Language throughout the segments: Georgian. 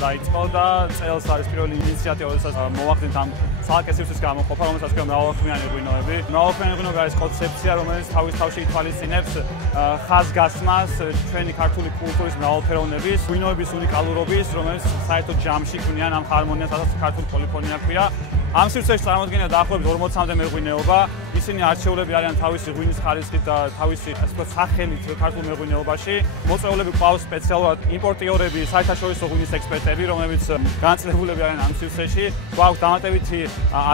დაიწყო და წელს არის პირველი ინიციატივა, როდესაც მოვახდინეთ ამ ცალკე სივრცის გამოყოფა, რომელსაც ქვია მრავალხმიანი ღვინოები. მრავალხმიანი ღვინოები არის კონცეფცია, რომელიც თავის თავში ითვალისწინებს ხაზგასმას ჩვენი ქართული კულტურის მრავალფეროვნების, ღვინოების უნიკალურობის, რომელიც საერთოდ ჯამში ქმნიან ამ ჰარმონიას, რასაც ქართული პოლიფონია ქვია. ამ სივრცეში წარმოადგენდა დაახლოებით 40-მდე მეღვინეობა. ისინი არჩეულები არიან თავისი ღვინის ხარისხით და თავისი, ასე ვთქვათ, სახელით ქართულ მეღვინეობაში. მოწვეულები ყავს სპეციალურად იმპორტიორები, საერთაშორისო ღვინის ექსპერტები, რომლებიც განწყობილები არიან ამ სივრცეში. გვაქვს დამატებითი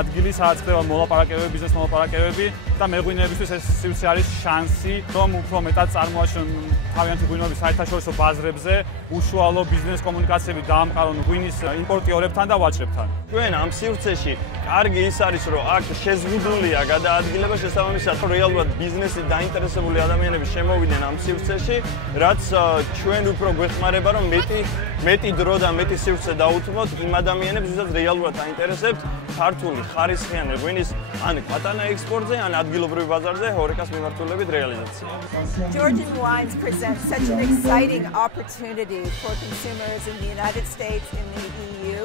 ადგილი, სადაც ხდება მოლაპარაკებები, ბიზნეს მოლაპარაკებები და მეღვინეებისთვის ეს სივრცე არის შანსი, რომ უფრო მეტად წარმოაჩინონ თავიანთი ღვინოების საერთაშორისო ბაზრებზე, უშუალო ბიზნეს კომუნიკაციები დაამყარონ ღვინის იმპორტიორებთან და ვაჭრებთან. ჩვენ ამ სივრცეში კარგი ის არის, რომ აქ შეზღუდულია გადაადგილება, შესაბამისად რეალურად ბიზნესით დაინტერესებული ადამიანები შემოვიდნენ ამ სივრცეში, რაც ჩვენ უფრო გვეხმარება, რომ მეტი დრო და მეტი სივრცე დაუთმოთ იმ ადამიანებს, ვისაც რეალურად აინტერესებთ ქართული ხარისხიანი ღვინის ან პატარა ექსპორტზე, ან ადგილობრივ ბაზარზე ჰორეკას მიმართულებით რეალიზაცია. Georgian wines present such an exciting opportunity for consumers in the United States, in the EU,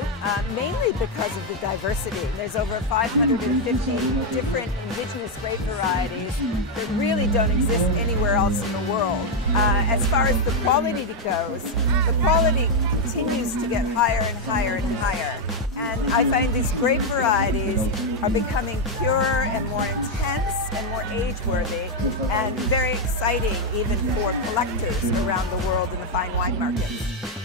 mainly because of the diversity. There's over 550 different indigenous grape varieties that really don't exist anywhere else in the world. As far as the quality goes, the quality continues to get higher and higher and higher. And I find these grape varieties are becoming purer and more intense and more age-worthy and very exciting even for collectors around the world in the fine wine markets.